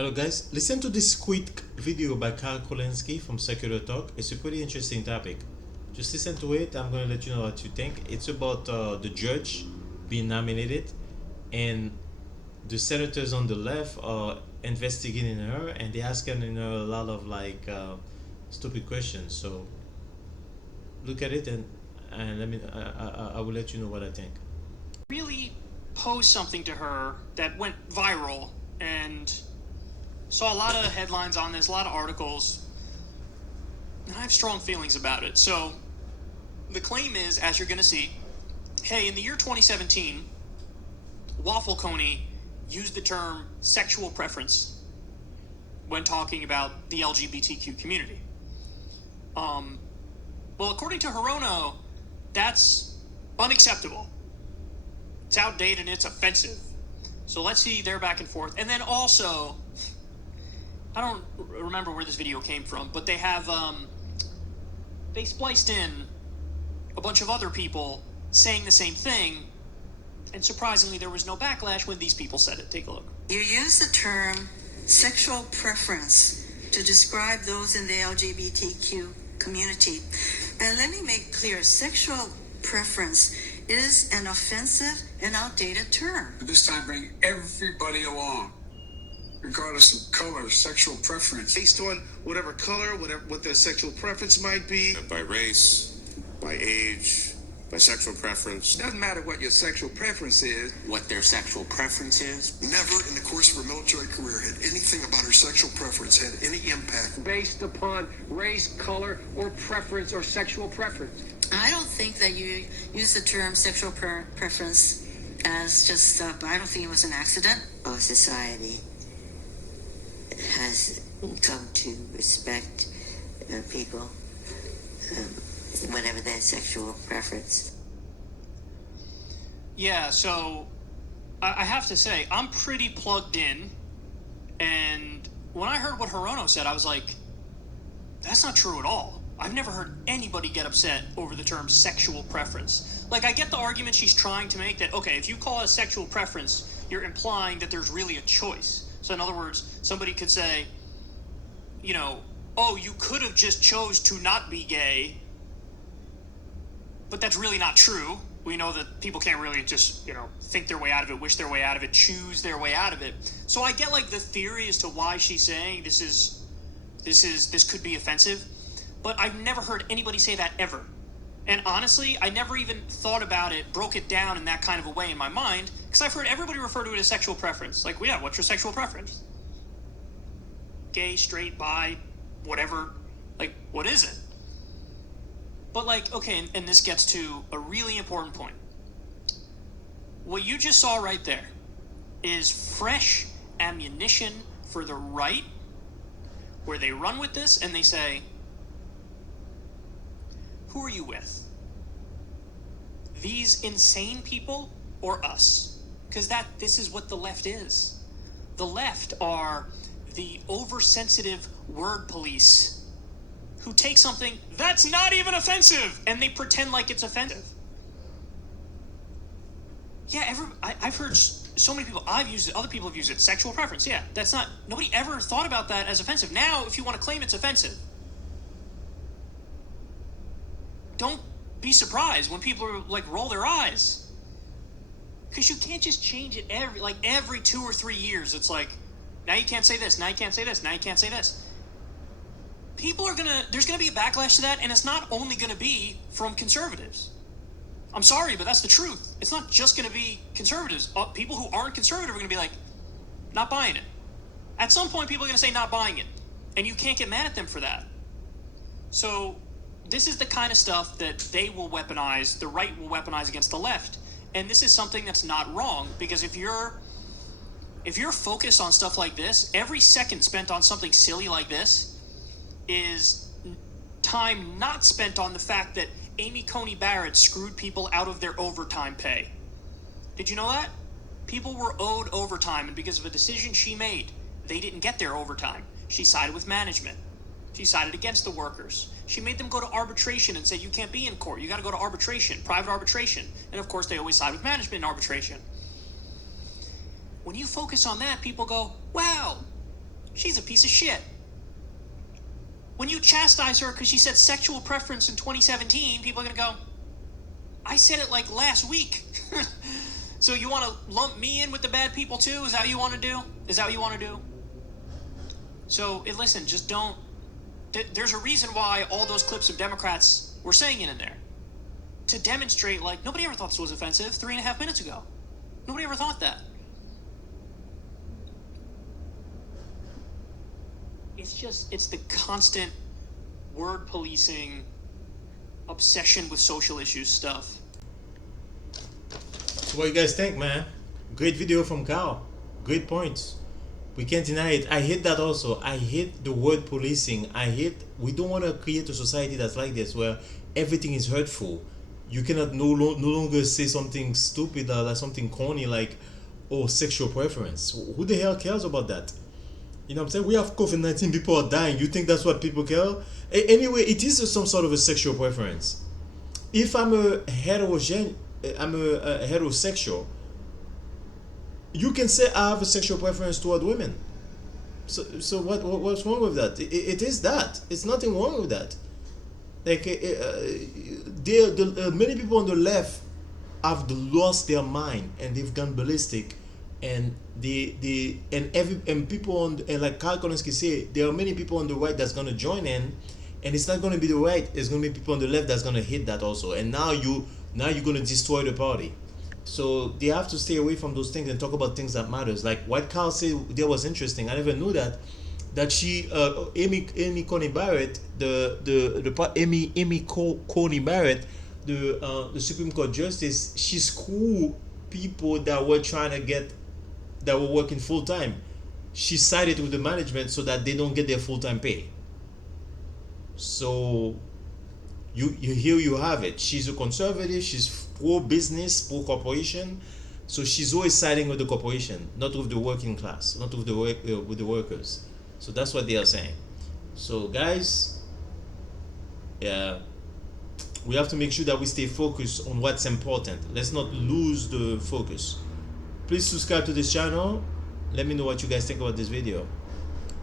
Hello guys, listen to this quick video by Karl Kolensky from Secular Talk. It's a pretty interesting topic. Just listen to it. I'm going to let you know what you think. It's about the judge being nominated, and the senators on the left are investigating her, and they asking her a lot of stupid questions. So look at it, and let me. I will let you know what I think. Really posed something to her that went viral and saw a lot of headlines on this, a lot of articles, and I have strong feelings about it. So the claim is, as you're going to see, hey, in the year 2017, Waffle Coney used the term sexual preference when talking about the LGBTQ community. Well, according to Hirono, that's unacceptable. It's outdated and it's offensive. So let's see their back and forth. And then also, I don't remember where this video came from, but they have, they spliced in a bunch of other people saying the same thing, and surprisingly there was no backlash when these people said it. Take a look. You use the term sexual preference to describe those in the LGBTQ community. And let me make clear, sexual preference is an offensive and outdated term. This time bring everybody along, regardless of color, sexual preference. Based on whatever color, what their sexual preference might be. By race, by age, by sexual preference. Doesn't matter what your sexual preference is. What their sexual preference is. Never in the course of her military career had anything about her sexual preference had any impact. Based upon race, color, or preference, or sexual preference. I don't think that you use the term sexual preference as just, I don't think it was an accident. Our society has come to respect people, whatever their sexual preference. Yeah, so I have to say, I'm pretty plugged in, and when I heard what Hirono said, I was like, that's not true at all. I've never heard anybody get upset over the term sexual preference. Like, I get the argument she's trying to make that, okay, if you call it sexual preference, you're implying that there's really a choice. So in other words, somebody could say, you know, oh, you could have just chose to not be gay, but that's really not true. We know that people can't really just, think their way out of it, wish their way out of it, choose their way out of it. So I get, the theory as to why she's saying this could be offensive, but I've never heard anybody say that ever. And honestly, I never even thought about it, broke it down in that kind of a way in my mind, because I've heard everybody refer to it as sexual preference. Like, well, yeah, what's your sexual preference? Gay, straight, bi, whatever. Like, what is it? But okay, and this gets to a really important point. What you just saw right there is fresh ammunition for the right, where they run with this and they say, who are you with? These insane people or us? Because this is what the left is. The left are the oversensitive word police who take something that's not even offensive and they pretend like it's offensive. Yeah, I've heard so many people, I've used it, other people have used it, sexual preference, yeah, nobody ever thought about that as offensive. Now, if you want to claim it's offensive, don't be surprised when people are roll their eyes, because you can't just change it every 2 or 3 years. It's like, now you can't say this, now you can't say this, now you can't say this. There's gonna be a backlash to that, and it's not only gonna be from conservatives. I'm sorry, but that's the truth. It's not just gonna be conservatives. People who aren't conservative are gonna be like, not buying it. At some point, people are gonna say not buying it, and you can't get mad at them for that. So this is the kind of stuff that they will weaponize, the right will weaponize against the left. And this is something that's not wrong, because if you're focused on stuff like this, every second spent on something silly like this is time not spent on the fact that Amy Coney Barrett screwed people out of their overtime pay. Did you know that? People were owed overtime, and because of a decision she made, they didn't get their overtime. She sided with management. She sided against the workers. She made them go to arbitration and say, you can't be in court. You got to go to arbitration, private arbitration. And of course, they always side with management in arbitration. When you focus on that, people go, wow, She's a piece of shit. When you chastise her because she said sexual preference in 2017, people are going to go, I said it like last week. So you want to lump me in with the bad people too? Is that what you want to do? Is that what you want to do? So, listen, just don't... There's a reason why all those clips of Democrats were saying it in there. To demonstrate, like, nobody ever thought this was offensive 3.5 minutes ago. Nobody ever thought that. It's the constant word policing, obsession with social issues stuff. So what you guys think, man? Great video from Carl. Great points. We can't deny it. I hate that also. I hate the word policing. We don't want to create a society that's like this where everything is hurtful. You cannot no longer say something stupid or like something corny like, oh, sexual preference. Who the hell cares about that? You know what I'm saying? We have COVID-19, people are dying. You think that's what people care? Anyway, it is some sort of a sexual preference. If I'm a heterosexual, you can say I have a sexual preference toward women. So what's wrong with that? It is that. It's nothing wrong with that. Like many people on the left have lost their mind and they've gone ballistic, and people on, and like Carl Kolensky say, there are many people on the right that's gonna join in, and it's not gonna be the right. It's gonna be people on the left that's gonna hit that also, and now you're gonna destroy the party. So they have to stay away from those things and talk about things that matters. Like what Carl said there was interesting. I never knew that she Amy Coney Barret, Amy Coney Barret, the Supreme Court Justice, she screwed people that were working full time. She sided with the management so that they don't get their full time pay. So here you have it. She's a conservative. She's pro business, pro corporation. So she's always siding with the corporation, not with the working class, not with the workers. So that's what they are saying. So guys, yeah, we have to make sure that we stay focused on what's important. Let's not lose the focus. Please subscribe to this channel. Let me know what you guys think about this video.